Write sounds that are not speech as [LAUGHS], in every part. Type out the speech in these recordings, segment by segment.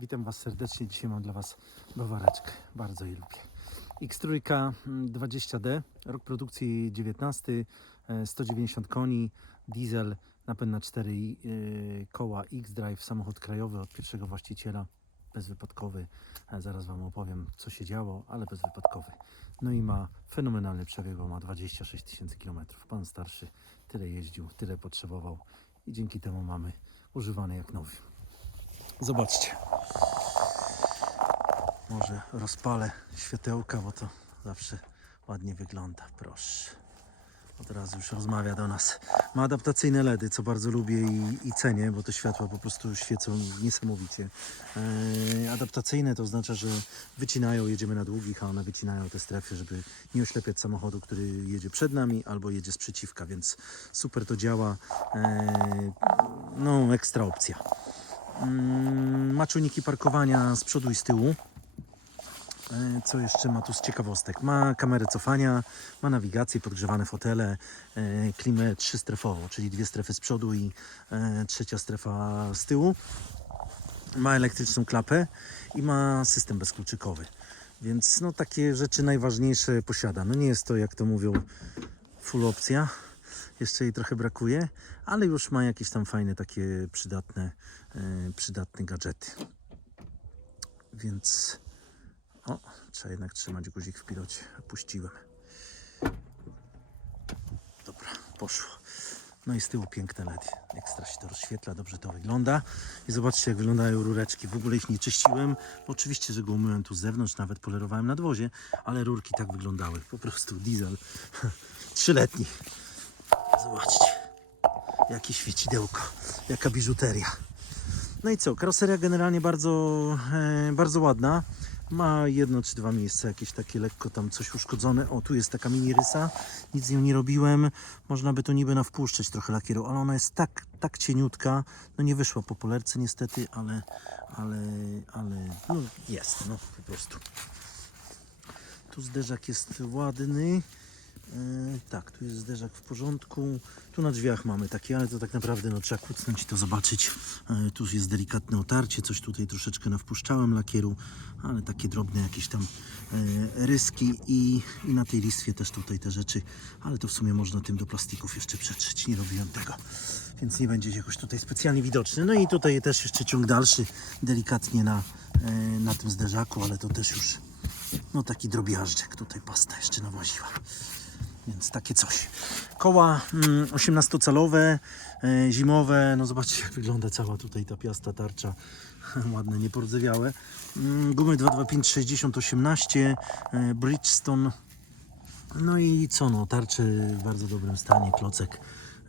Witam Was serdecznie. Dzisiaj mam dla Was bawareczkę. Bardzo jej lubię. X3 mm, 20D, rok produkcji 19, e, 190 koni, diesel, napęd na 4 e, koła X-Drive, samochód krajowy od pierwszego właściciela, bezwypadkowy. E, Zaraz Wam opowiem, co się działo, ale bezwypadkowy. No i ma fenomenalny przebieg, bo ma 26 tysięcy kilometrów. Pan starszy tyle jeździł, tyle potrzebował i dzięki temu mamy używany jak nowy. Zobaczcie. Może rozpalę światełka, bo to zawsze ładnie wygląda. Proszę. Od razu już rozmawia do nas. Ma adaptacyjne LEDy, co bardzo lubię i, i cenię, bo te światła po prostu świecą niesamowicie. E, adaptacyjne to oznacza, że wycinają, jedziemy na długich, a one wycinają te strefy, żeby nie oślepiać samochodu, który jedzie przed nami albo jedzie sprzeciwka, więc super to działa. E, no, ekstra opcja. Mm, Ma czujniki parkowania z przodu i z tyłu. E, Co jeszcze ma tu z ciekawostek? Ma kamerę cofania, ma nawigację, podgrzewane fotele, e, klimę trzystrefową, czyli dwie strefy z przodu i e, trzecia strefa z tyłu. Ma elektryczną klapę i ma system bezkluczykowy. Więc no takie rzeczy najważniejsze posiada. No nie jest to, jak to mówią, full opcja. Jeszcze jej trochę brakuje, ale już ma jakieś tam fajne takie przydatne, e, przydatne gadżety. Więc o, trzeba jednak trzymać guzik w pilocie. Puściłem. Dobra, poszło. No i z tyłu piękne LED. Ekstra się to rozświetla, dobrze to wygląda. I zobaczcie, jak wyglądają rureczki. W ogóle ich nie czyściłem. Oczywiście, że go umyłem tu z zewnątrz, nawet polerowałem na dwozie, ale rurki tak wyglądały. Po prostu diesel. [LAUGHS] Trzyletni. Zobaczcie, jakie świecidełko, jaka biżuteria. No i co, karoseria generalnie bardzo, e, bardzo ładna. Ma jedno czy dwa miejsca jakieś takie lekko tam coś uszkodzone. O, tu jest taka mini rysa. Nic z nią nie robiłem. Można by to niby nawpuszczać trochę lakieru, ale ona jest tak, tak cieniutka. No nie wyszła po polerce niestety, ale, ale, ale no jest, no po prostu. Tu zderzak jest ładny. E, tak, tu jest zderzak w porządku. Tu na drzwiach mamy takie, ale to tak naprawdę no, trzeba kucnąć i to zobaczyć. E, tu jest delikatne otarcie, coś tutaj troszeczkę nawpuszczałem lakieru, ale takie drobne jakieś tam e, ryski i, i na tej listwie też tutaj te rzeczy, ale to w sumie można tym do plastików jeszcze przetrzeć, nie robiłem tego, więc nie będzie jakoś tutaj specjalnie widoczny. No i tutaj też jeszcze ciąg dalszy, delikatnie na, e, na tym zderzaku, ale to też już no taki drobiażdżek, tutaj pasta jeszcze nawoziła. Więc takie coś. Koła mm, 18-calowe, e, zimowe. No zobaczcie jak wygląda cała tutaj ta piasta tarcza. [LAUGHS] Ładne, nieporzewiałe. Mm, gumy 225 60 18 e, Bridgestone. No i co no, tarcze w bardzo dobrym stanie. Klocek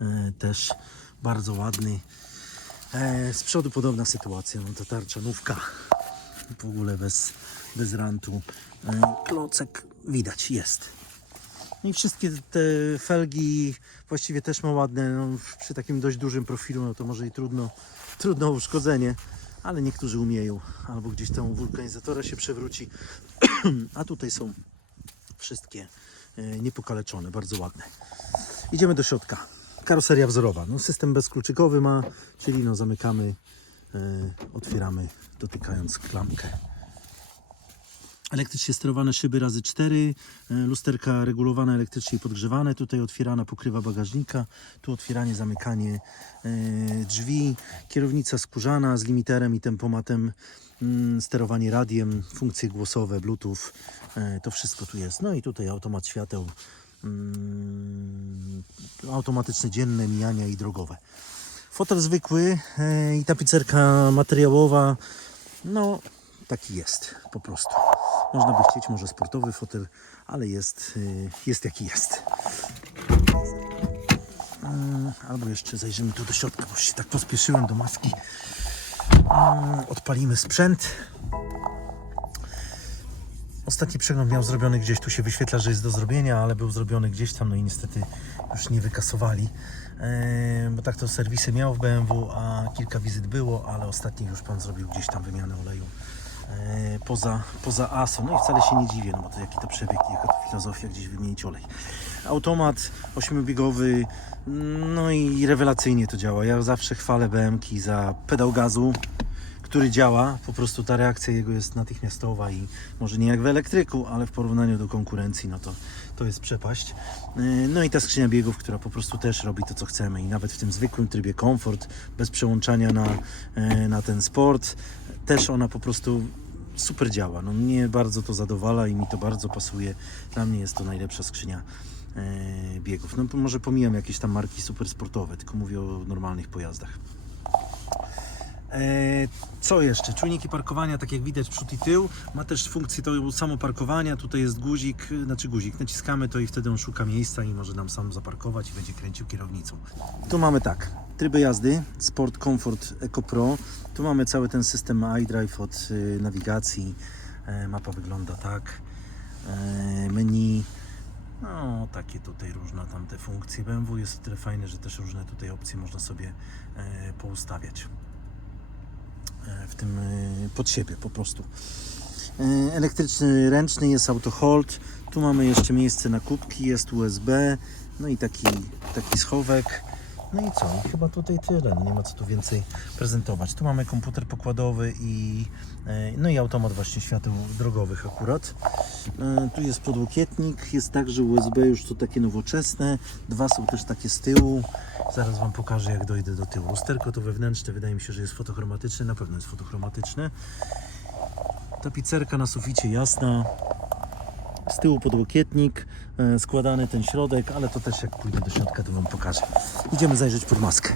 e, też bardzo ładny. E, z przodu podobna sytuacja. No ta tarcza nówka. W ogóle bez, bez rantu. Klocek widać, jest. No i wszystkie te felgi właściwie też ma ładne. No, przy takim dość dużym profilu, no to może i trudno, trudno uszkodzenie, ale niektórzy umieją. Albo gdzieś tam wulkanizatora się przewróci. [CLEARS THROAT] A tutaj są wszystkie e, niepokaleczone, bardzo ładne. Idziemy do środka. Karoseria wzorowa. No, system bezkluczykowy ma, czyli no, zamykamy, e, otwieramy dotykając klamkę. Elektrycznie sterowane szyby razy 4, e, lusterka regulowane elektrycznie i podgrzewane, tutaj otwierana pokrywa bagażnika, tu otwieranie, zamykanie e, drzwi, kierownica skórzana z limiterem i tempomatem, mm, sterowanie radiem, funkcje głosowe, bluetooth, e, to wszystko tu jest. No i tutaj automat świateł, mm, automatyczne dzienne mijania i drogowe. Fotel zwykły i tapicerka materiałowa, no taki jest po prostu. Można by chcieć może sportowy fotel, ale jest, y, jest jaki jest. Mm, Albo jeszcze zajrzymy tu do środka, bo się tak pospieszyłem do maski. Mm, Odpalimy sprzęt. Ostatni przegląd miał zrobiony gdzieś, tu się wyświetla, że jest do zrobienia, ale był zrobiony gdzieś tam, no i niestety już nie wykasowali. Eee, bo tak to serwisy miał w BMW, a kilka wizyt było, ale ostatni już pan zrobił gdzieś tam wymianę oleju e, poza, poza ASO. No i wcale się nie dziwię, no bo to jaki to przebieg, jaka to filozofia gdzieś wymienić olej. Automat ośmiobiegowy, no i rewelacyjnie to działa. Ja zawsze chwalę BMki za pedał gazu, który działa. Po prostu ta reakcja jego jest natychmiastowa i może nie jak w elektryku, ale w porównaniu do konkurencji, no to, to jest przepaść. Yy, No i ta skrzynia biegów, która po prostu też robi to, co chcemy i nawet w tym zwykłym trybie komfort, bez przełączania na, yy, na ten sport, też ona po prostu super działa. No, mnie bardzo to zadowala i mi to bardzo pasuje. Dla mnie jest to najlepsza skrzynia e, biegów. No może pomijam jakieś tam marki super sportowe, tylko mówię o normalnych pojazdach. E, co jeszcze? Czujniki parkowania, tak jak widać przód i tył, ma też funkcję to samo parkowania. Tutaj jest guzik, znaczy guzik, naciskamy to i wtedy on szuka miejsca i może nam sam zaparkować i będzie kręcił kierownicą. Tu mamy tak, tryby jazdy, Sport, Comfort, Eco Pro. Tu mamy cały ten system iDrive od y, nawigacji. E, mapa wygląda tak. E, menu, no takie tutaj różne tam te funkcje. BMW jest o tyle fajne, że też różne tutaj opcje można sobie poustawiać w tym e, pod siebie po prostu. E, Elektryczny ręczny jest auto hold. Tu mamy jeszcze miejsce na kubki, jest USB, no i taki, taki schowek. No i co? I chyba tutaj tyle. No nie ma co tu więcej prezentować. Tu mamy komputer pokładowy i e, no i automat właśnie świateł drogowych akurat. E, Tu jest podłokietnik, jest także USB już to takie nowoczesne. Dwa są też takie z tyłu. Zaraz Wam pokażę jak dojdę do tyłu. Lusterko to wewnętrzne, wydaje mi się, że jest fotochromatyczne. Na pewno jest fotochromatyczne. Tapicerka na suficie jasna. Z tyłu podłokietnik, e, składany ten środek, ale to też jak pójdę do środka to Wam pokażę. Idziemy zajrzeć pod maskę.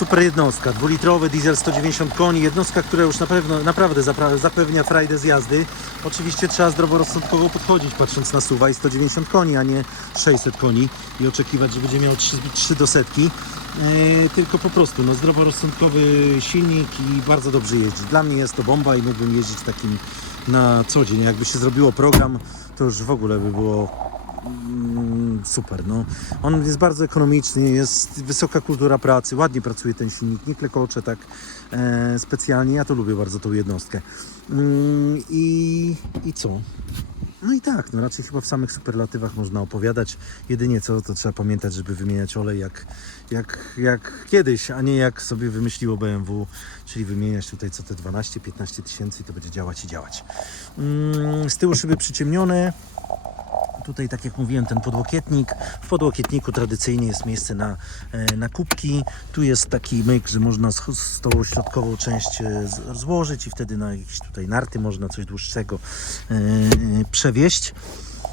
Super jednostka, dwulitrowy diesel 190 koni, jednostka, która już na pewno, naprawdę zapewnia frajdę z jazdy. Oczywiście trzeba zdroworozsądkowo podchodzić, patrząc na suwa i 190 koni, a nie 600 koni i oczekiwać, że będzie miał 3, 3 do setki. E, tylko po prostu no, zdroworozsądkowy silnik i bardzo dobrze jeździ. Dla mnie jest to bomba i mógłbym jeździć takim na co dzień. Jakby się zrobiło program, to już w ogóle by było Mm, super. No. On jest bardzo ekonomiczny, jest wysoka kultura pracy, ładnie pracuje ten silnik, nie klekocze tak e, specjalnie. Ja to lubię bardzo tą jednostkę. Mm, i, I co? No i tak, no raczej chyba w samych superlatywach można opowiadać. Jedynie co, to trzeba pamiętać, żeby wymieniać olej jak, jak, jak kiedyś, a nie jak sobie wymyśliło BMW, czyli wymieniać tutaj co te 12-15 tysięcy i to będzie działać i działać. Mm, z tyłu szyby przyciemnione, Tutaj, tak jak mówiłem, ten podłokietnik. W podłokietniku tradycyjnie jest miejsce na, e, na kubki. Tu jest taki myk, że można z, z tą środkową część e, złożyć i wtedy na jakieś tutaj narty można coś dłuższego e, e, przewieźć.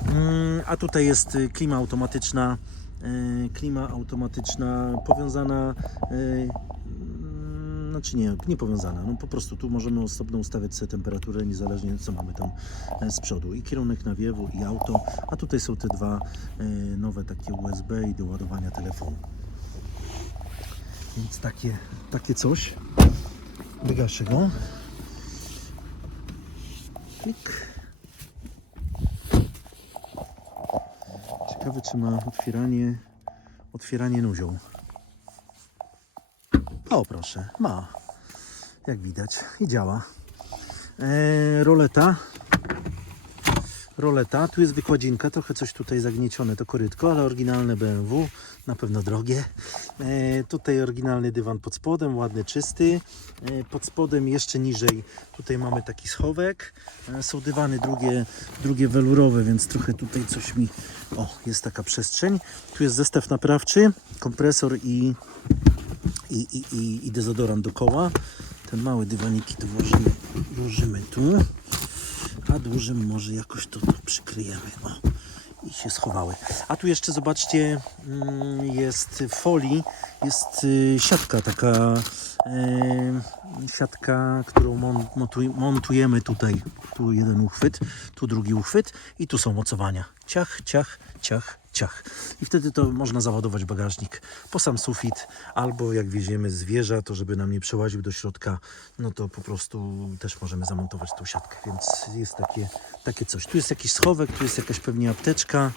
Mm, A tutaj jest e, klima automatyczna. e, Klima automatyczna powiązana e, znaczy nie, nie powiązana. No po prostu tu możemy osobno ustawiać sobie temperaturę niezależnie co mamy tam e, z przodu. I kierunek nawiewu i auto, a tutaj są te dwa e, nowe takie USB i do ładowania telefonu. Więc takie, takie coś. Wygaszę go. Klik. Ciekawe czy ma otwieranie, otwieranie nuzią. O proszę, ma. Jak widać i działa. E, roleta. Roleta. Tu jest wykładzinka, trochę coś tutaj zagniecione to korytko, ale oryginalne BMW, na pewno drogie. E, tutaj oryginalny dywan pod spodem, ładny, czysty. E, pod spodem jeszcze niżej tutaj mamy taki schowek. E, są dywany drugie, drugie welurowe, więc trochę tutaj coś mi... O, jest taka przestrzeń. Tu jest zestaw naprawczy, kompresor i i, i, i, i dezodorant do koła. Dywaniki to włożymy, włożymy tu, a dużym może jakoś to, to przykryjemy. O, i się schowały. A tu jeszcze zobaczcie, mm, jest folii, jest y, siatka taka, em, siatka, którą mon- montuj, montujemy tutaj. Tu jeden uchwyt, tu drugi uchwyt i tu są mocowania. Ciach, ciach, ciach, ciach. I wtedy to można załadować bagażnik po sam sufit, albo jak wieziemy zwierza, to żeby nam nie przełaził do środka, no to po prostu też możemy zamontować tą siatkę, więc jest takie, takie coś. Tu jest jakiś schowek, tu jest jakaś pewnie apteczka,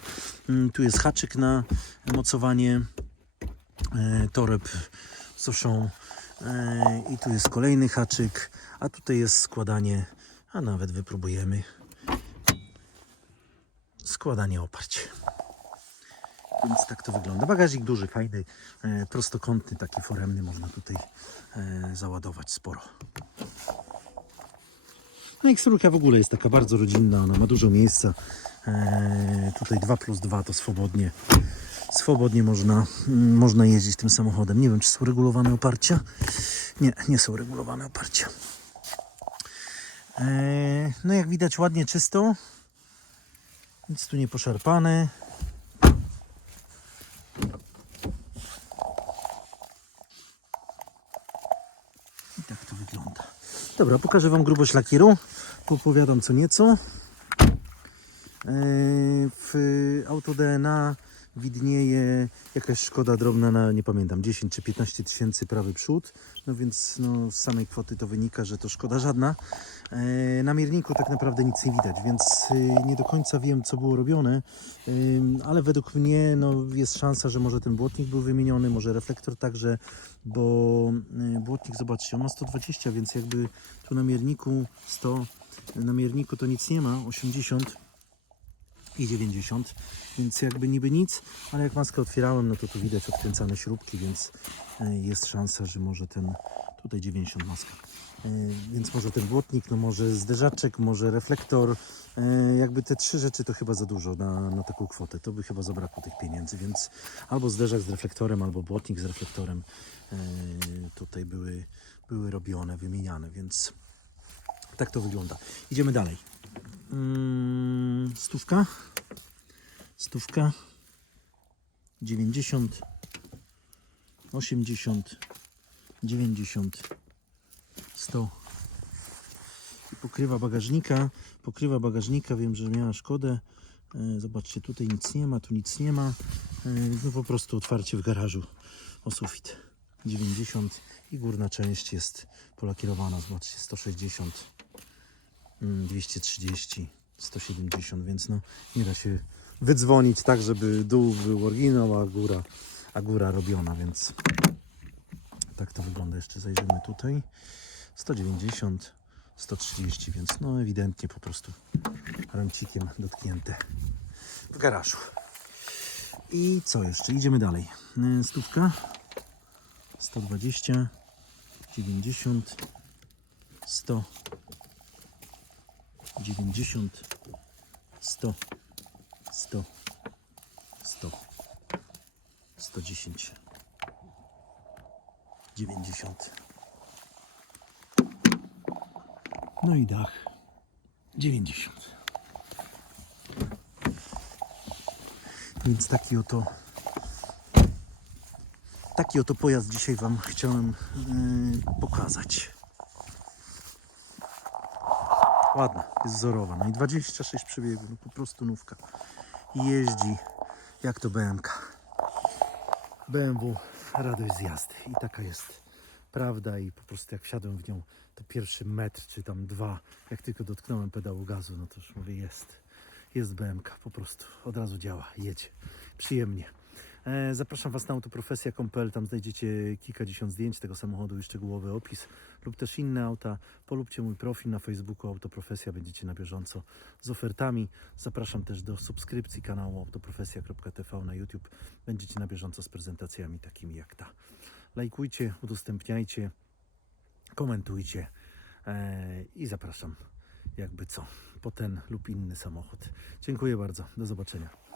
mm, tu jest haczyk na mocowanie e, toreb e, i tu jest kolejny haczyk, a tutaj jest składanie, a nawet wypróbujemy składanie oparć. Więc tak to wygląda. Bagażik duży, fajny, e, prostokątny, taki foremny, można tutaj e, załadować sporo. No i Ksurka w ogóle jest taka bardzo rodzinna, ona ma dużo miejsca. E, tutaj 2 plus 2 to swobodnie, swobodnie można, mm, można jeździć tym samochodem. Nie wiem, czy są regulowane oparcia. Nie, nie są regulowane oparcia. E, no jak widać ładnie czysto. Nic tu nie poszarpane. I tak to wygląda. Dobra, pokażę Wam grubość lakieru. Opowiadam co nieco. E, W auto DNA widnieje jakaś szkoda drobna na, nie pamiętam, 10 czy 15 tysięcy prawy przód. No więc no, z samej kwoty to wynika, że to szkoda żadna. E, Na mierniku tak naprawdę nic nie widać, więc e, nie do końca wiem, co było robione, ale według mnie no, jest szansa, że może ten błotnik był wymieniony, może reflektor także, bo y, błotnik, zobaczcie, on ma 120, więc jakby tu na mierniku 100, na mierniku to nic nie ma, 80 i 90, więc jakby niby nic, ale jak maskę otwierałem, no to tu widać odkręcane śrubki, więc y, jest szansa, że może ten, tutaj 90 maska, Y, więc może ten błotnik, no może zderzaczek, może reflektor, y, jakby te trzy rzeczy to chyba za dużo na, na taką kwotę, to by chyba zabrakło tych pieniędzy, więc albo zderzak z reflektorem, albo błotnik z reflektorem tutaj były, były robione, wymieniane, więc tak to wygląda. Idziemy dalej. Mm, stówka. Stówka. 90. 80. 90. 100. I pokrywa bagażnika. Pokrywa bagażnika. Wiem, że miała szkodę. E, Zobaczcie, tutaj nic nie ma, tu nic nie ma. E, No po prostu otwarcie w garażu o sufit. 90 i górna część jest polakierowana. Zobaczcie, 160. Mm, 230, 170, więc no nie da się wydzwonić tak, żeby dół był oryginał, a góra, a góra robiona, więc tak to wygląda. Jeszcze zajrzymy tutaj. 190, 130, więc no ewidentnie po prostu ramcikiem dotknięte w garażu. I co jeszcze? Idziemy dalej. Y, Stówka, 120, 90, 100, 90, 100, 100, 100, 110, 90. No i dach 90. Więc taki oto taki oto pojazd dzisiaj Wam chciałem yy, pokazać. Ładna, jest wzorowa. No i 26 przebiegów, no po prostu nówka. Jeździ jak to BMK. BMW radość z jazdy. I taka jest prawda i po prostu jak wsiadłem w nią, to pierwszy metr czy tam dwa, jak tylko dotknąłem pedału gazu, no to już mówię jest, jest BMK, po prostu od razu działa, jedzie, przyjemnie. E, Zapraszam Was na autoprofesja.pl, tam znajdziecie kilkadziesiąt zdjęć tego samochodu i szczegółowy opis lub też inne auta. Polubcie mój profil na Facebooku Autoprofesja, będziecie na bieżąco z ofertami. Zapraszam też do subskrypcji kanału autoprofesja.tv na YouTube. Będziecie na bieżąco z prezentacjami takimi jak ta. Lajkujcie, udostępniajcie, komentujcie e, i zapraszam jakby co, po ten lub inny samochód. Dziękuję bardzo, do zobaczenia.